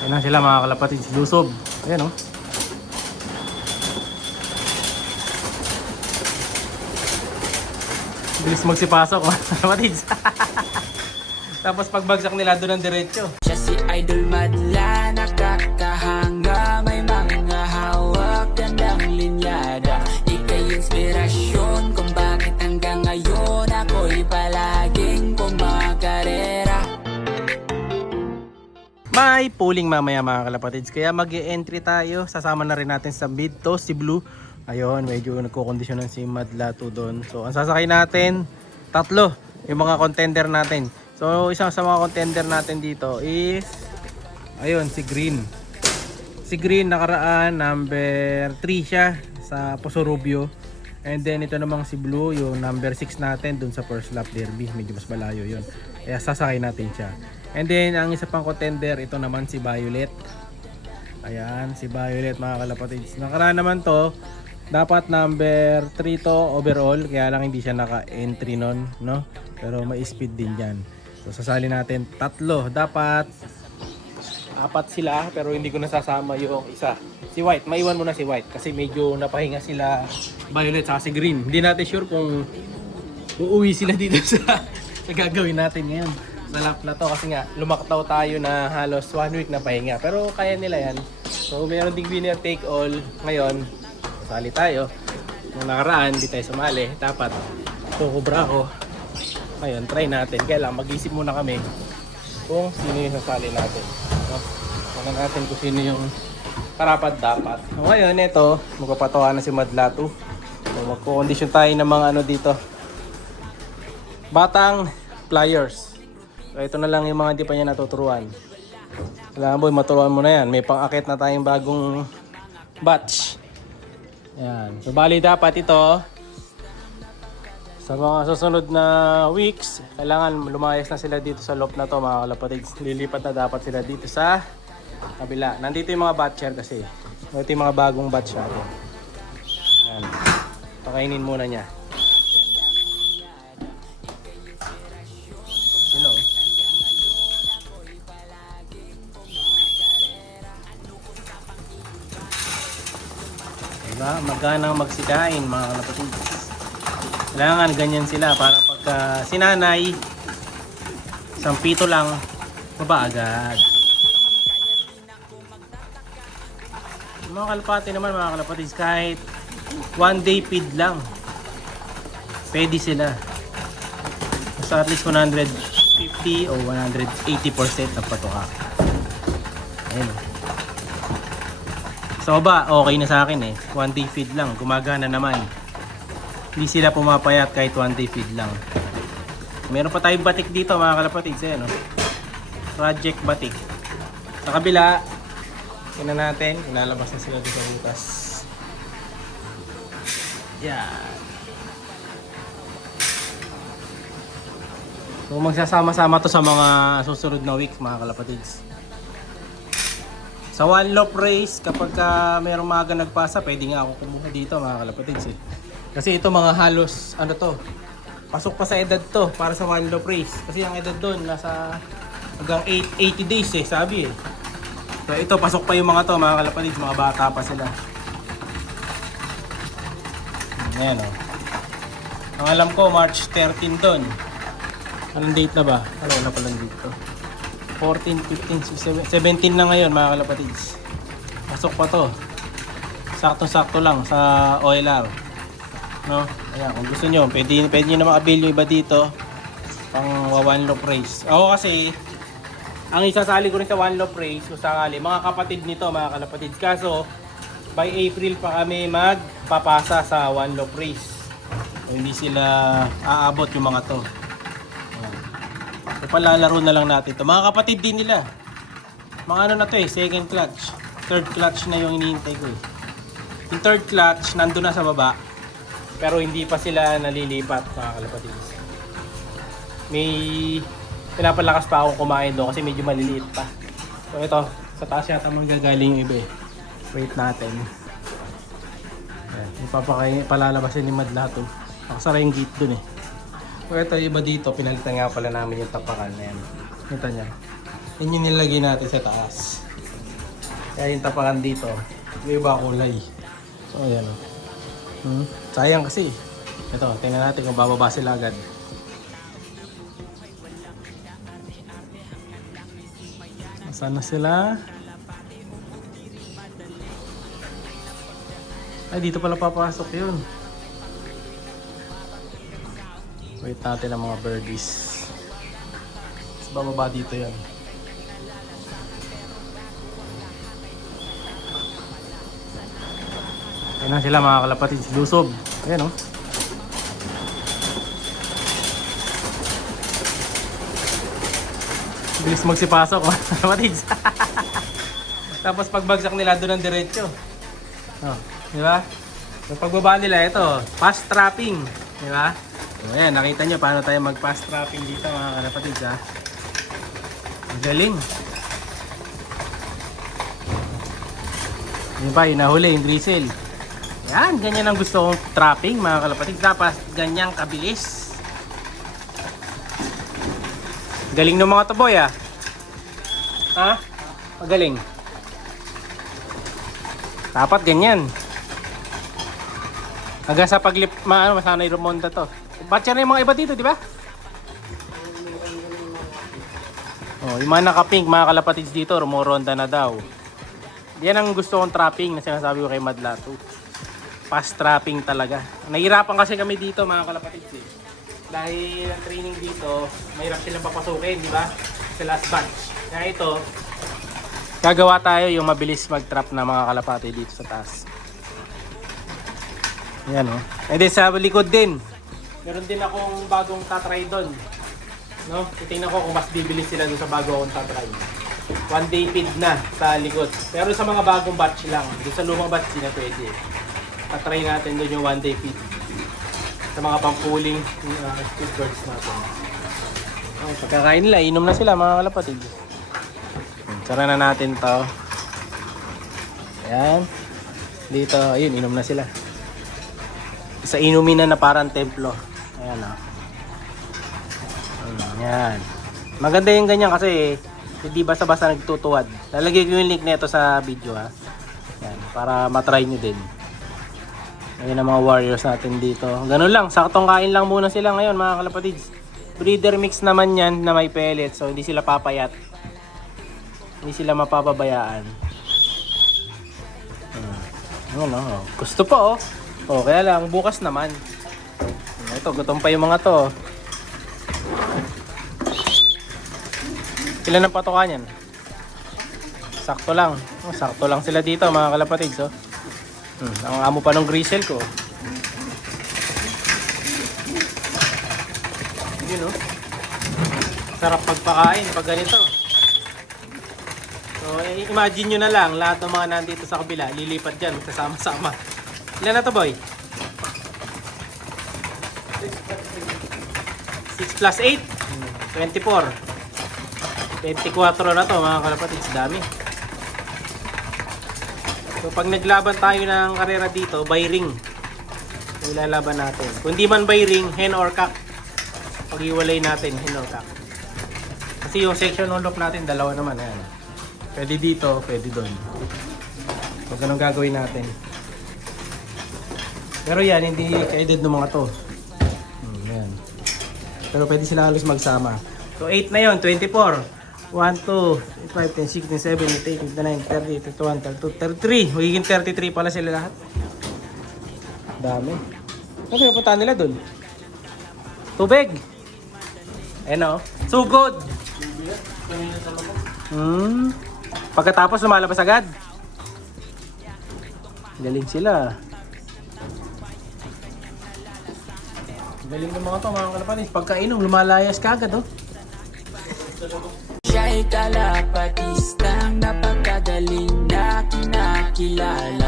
Ayan na sila mga kalapatids, lusob. Ayan oh. Bilis magsipasok mga kalapatids. Tapos pagbagsak nila doon ang diretso. Siya si Idol Madla, nakakahanga, may mga hawak, gandang linyada. Ika'y inspirasyon kung bakit hanggang ngayon ako'y palaging kumakarera. May pooling mamaya mga kalapatids, kaya mag-e-entry tayo. Sasama na rin natin sa mid to si Blue. Ayun, medyo nagkukondisyonan si Madlato doon. So ang sasakay natin, tatlo yung mga contender natin. So isang sa mga contender natin dito is ayun, si Green. Si Green nakaraan number 3 siya sa Poso Rubio. And then ito namang si Blue, yung number 6 natin dun sa first lap derby. Medyo mas malayo yun. Kaya sasakay natin siya. And then ang isa pang contender, ito naman si Violet. Ayan, si Violet mga kalapatids. Nakaraan naman to, dapat number 3 to overall. Kaya lang hindi siya naka-entry nun, no? Pero may speed din yan. So sasali natin tatlo. Dapat 4 sila pero hindi ko nasasama yung isa. Si White, maiwan mo na si White kasi medyo napahinga sila Violet sa si Green. Hindi natin sure kung uuwi sila dito sa gagawin natin ngayon sa lap na to kasi nga lumaktaw tayo na halos 1 week na pahinga. Pero kaya nila yan. So meron ding winner take all ngayon. Sali tayo. Nung nakaraan, hindi tayo sumali. Dapat kukubra ako. Ngayon, try natin. Kaya lang, mag-isip muna kami kung sino yung sasali natin. So, tingnan natin kung sino yung karapat dapat. So, ngayon, ito, magpapatawa na si Madlato. So, magkukondisyon tayo ng mga ano dito. Batang pliers. So, ito na lang yung mga hindi pa niya natuturuan. Kailangan boy, maturuan mo na yan. May pang-akit na tayong bagong batch. Yan. So, bali dapat ito, sa mga susunod na weeks, kailangan lumayas na sila dito sa loop na to mga kalapatids. Lilipat na dapat sila dito sa kabila. Nandito yung mga batcher kasi. Ito yung mga bagong batch natin. Yan. Pakainin muna niya. Hello. Diba? Maganang magsikain mga kalapatids. Kailangan ganyan sila para pagka sinanay isang pito lang baba agad. Yung mga kalapati naman mga kalapatids kahit 1 day feed lang pwede sila. Basta at least 150 o 180% ng patuka. Ayun. So ba okay na sa akin eh. 1 day feed lang gumagana naman. Hindi sila pumapayat kahit 1 day feed lang. Meron pa tayong batik dito mga kalapatids. Ayan, no? Project batik. Sa kabila, tingnan natin. Inalabas na sila dito sa butas. Yan. So magsasama-sama to sa mga susunod na weeks mga kalapatids. Sa one loop race, kapag merong maaga nagpasa, pwede nga ako kumuha dito mga kalapatids eh. Kasi ito mga halos, ano to, pasok pa sa edad to para sa one loop race. Kasi ang edad doon, nasa hanggang 80 days eh, sabi eh. So ito, pasok pa yung mga to, mga kalapatids, mga bata pa sila. Ayan o. Ang alam ko, March 13 doon. Anong date na ba? Ano na pala dito? 14, 15, 16, 17 na ngayon mga kalapatids. Pasok pa to. Sakto-sakto lang sa OLR. No? Ayan, kung gusto nyo, pwede nyo na makabil yung iba dito pang one loop race. Ako kasi, ang isasali ko rin sa one loop race, kung sakali, mga kapatid nito, mga kalapatids. Kaso, by April pa kami magpapasa sa one loop race. So, hindi sila aabot yung mga to. Ayan. So, palalaro na lang natin to. Mga kapatid din nila. Mga ano na to eh, second clutch. Third clutch na yung iniintay ko eh. Yung third clutch, nandun na sa baba. Pero hindi pa sila nalilipat mga kalapatids. May pinapalakas pa akong kumain doon kasi medyo maliliit pa. So ito, sa taas yata manggagaling yung iba eh. Wait natin. Ayan, palalabasin ni Madlato. Nakasara yung gate doon eh. So ito yung iba dito, pinalitan nga pala namin yung tapakan. Ayan, kita niya. Yun yung nilagay natin sa taas. Kaya yung tapakan dito, may iba kulay. So, ayan. Sayang kasi. Ito, tingnan natin kung bababa sila agad. Saan na sila? Ay, dito pala papasok yun. Wait natin ang mga birdies. Mas bababa dito yan. Ayan na sila mga kalapatid, lusob. Ayan o. Bilis magsipasok mga kalapatid. Tapos pagbagsak nila doon ang diretso. Oh, di ba? So pagbaba nila ito, fast trapping, di ba? So ayan, nakita nyo paano tayo mag fast trapping dito mga kalapatid ha. Ang galing. Yun pa, yung nahuli, yung drizzle. Yan, ganyan ang gusto kong trapping mga kalapatid. Dapat ganyang kabilis. Galing ng mga toboy ah. Ha? Magaling. Dapat ganyan. Hanggang sa paglip, masanay rumonda to. Batcher na yung mga iba dito, di ba? Oh, yung mga naka-pink, mga kalapatids dito, rumoronda na daw. Yan ang gusto kong trapping na sinasabi ko kay Madlato. Fast trapping talaga. Nahirapan kasi kami dito mga kalapatids eh. Dahil ang training dito, mahirap silang papasukin, di ba? Sa last batch. Kaya ito, gagawa tayo yung mabilis mag-trap na mga kalapati dito sa taas. Ayan o. And then sa likod din, meron din akong bagong tatry doon. No? Titingnan ko kung mas bibilis sila doon sa bago akong tatry. 1 day feed na sa likod. Pero sa mga bagong batch lang. Doon sa lumang batch di na pwede. Tatry natin doon yung 1 day feed. Sa mga pampuling speed birds natin. Okay, pagkakain nila, inom na sila mga kalapatid. Sara na natin to. Ayan. Dito, ayun, inom na sila. Sa inumin na parang templo. Ayan o. Ayan. Maganda yung ganyan kasi hindi basta-basta nagtutuwad. Lalagay ko yung link nito sa video ha. Ayan, para matry nyo din. Ayun ang mga warriors natin dito. Ganun lang, saktong kain lang muna sila ngayon mga kalapatids. Breeder mix naman yan na may pellet, so hindi sila papayat. Hindi sila mapapabayaan. Ano, gusto pa oh. Oh, kaya lang, bukas naman. Ito, gutom pa yung mga to. Ilan ang patokan yan? Sakto lang. Oh, sakto lang sila dito mga kalapatids oh. Ang amo pa ng grizzle ko. Yun oh. Sarap pagpakain pag ganito. So imagine nyo na lang lahat ng mga nandito sa kabila lilipat dyan kasama-sama. Ilan na to boy? 6 plus 8 24 na to mga kalapatids. Dami. So pag naglaban tayo ng karera dito, by ring. Ilalaban natin. Kung di man by ring, hen or cock. Pag-iwalay natin, hen or cock. Kasi yung section on loop natin, dalawa naman. Ayan. Pwede dito, pwede doon. So ganun gagawin natin. Pero yan, hindi kaedad ng mga to. Ayan. Pero pwede sila halos magsama. So 8 na yon, 24. 1, 2, 5, 10, 16, 17, 18, 19, 20, 21, 22, 33. Magiging 33 pala sila lahat. Dami. Ano pinupuntahan nila dun? Tubig. Ayan o. Sugod. Pagkatapos lumalabas agad. Galing sila. Galing ng mga to mga kalapanis. Pagkainom, lumalayas ka agad oh. Siya'y kalapatistang napakagaling na kinakilala.